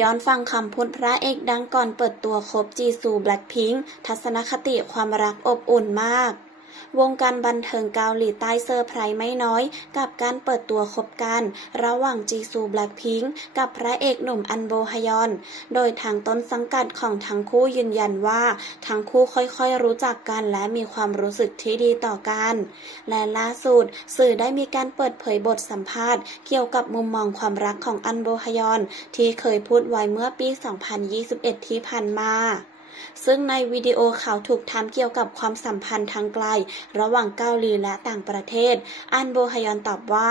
ย้อนฟังคำพูดพระเอกดังก่อนเปิดตัวคบจีซูแบล็คพิงค์ทัศนคติความรักอบอุ่นมาก วงการบันเทิงเกาหลีใต้เซอร์ไพรส์ไม่น้อย กับการเปิดตัวคบกัน ระหว่างจีซูแบล็คพิงค์กับพระเอกหนุ่มอันโบฮยอน โดยทางต้นสังกัดของทั้งคู่ยืนยันว่า ทั้งคู่ค่อยๆรู้จักกันและมีความรู้สึกที่ดีต่อกัน และล่าสุด สื่อได้มีการเปิดเผยบทสัมภาษณ์ เกี่ยวกับมุมมองความรักของอันโบฮยอน ที่เคยพูดไว้เมื่อปี 2021 ที่ผ่านมา ซึ่งในวิดีโอข่าวถูกถามเกี่ยวกับความสัมพันธ์ทางไกล ระหว่างเกาหลีและต่างประเทศ อันโบฮยอนตอบว่า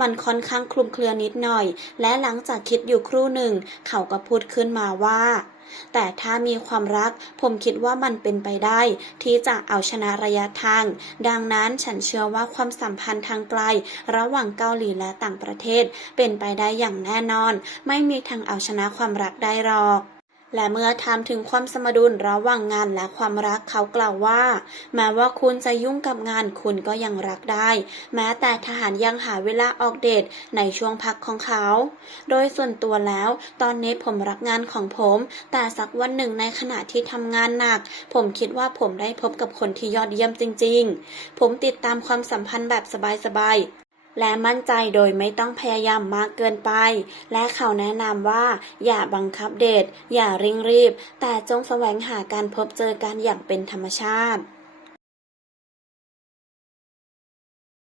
มันค่อนข้างคลุมเครือนิดหน่อย และหลังจากคิดอยู่ครู่หนึ่ง เขาก็พูดขึ้นมาว่าแต่ถ้ามีความรัก ผมคิดว่ามันเป็นไปได้ ที่จะเอาชนะระยะทาง ดังนั้นฉันเชื่อว่าความสัมพันธ์ทางไกล ระหว่างเกาหลีและต่างประเทศ เป็นไปได้อย่างแน่นอน ไม่มีทางเอาชนะความรักได้หรอก และเมื่อถามถึงความสมดุลระหว่างงานและความรักเขากล่าวว่า แม้ว่าคุณจะยุ่งกับงานคุณก็ยังรักได้ แม้แต่ทหารยังหาเวลาออกเดทในช่วงพักของเขา โดยส่วนตัวแล้ว ตอนนี้ผมรักงานของผม แต่สักวันหนึ่งในขณะที่ทำงานหนัก ผมคิดว่าผมได้พบกับคนที่ยอดเยี่ยมจริง ๆ ผมติดตามความสัมพันธ์แบบสบายๆ และมั่นใจโดยไม่ต้องพยายามมากเกินไป และเขาแนะนำว่า อย่าบังคับเดท อย่าเร่งรีบ แต่จงแสวงหาการพบเจอกันอย่างเป็นธรรมชาติ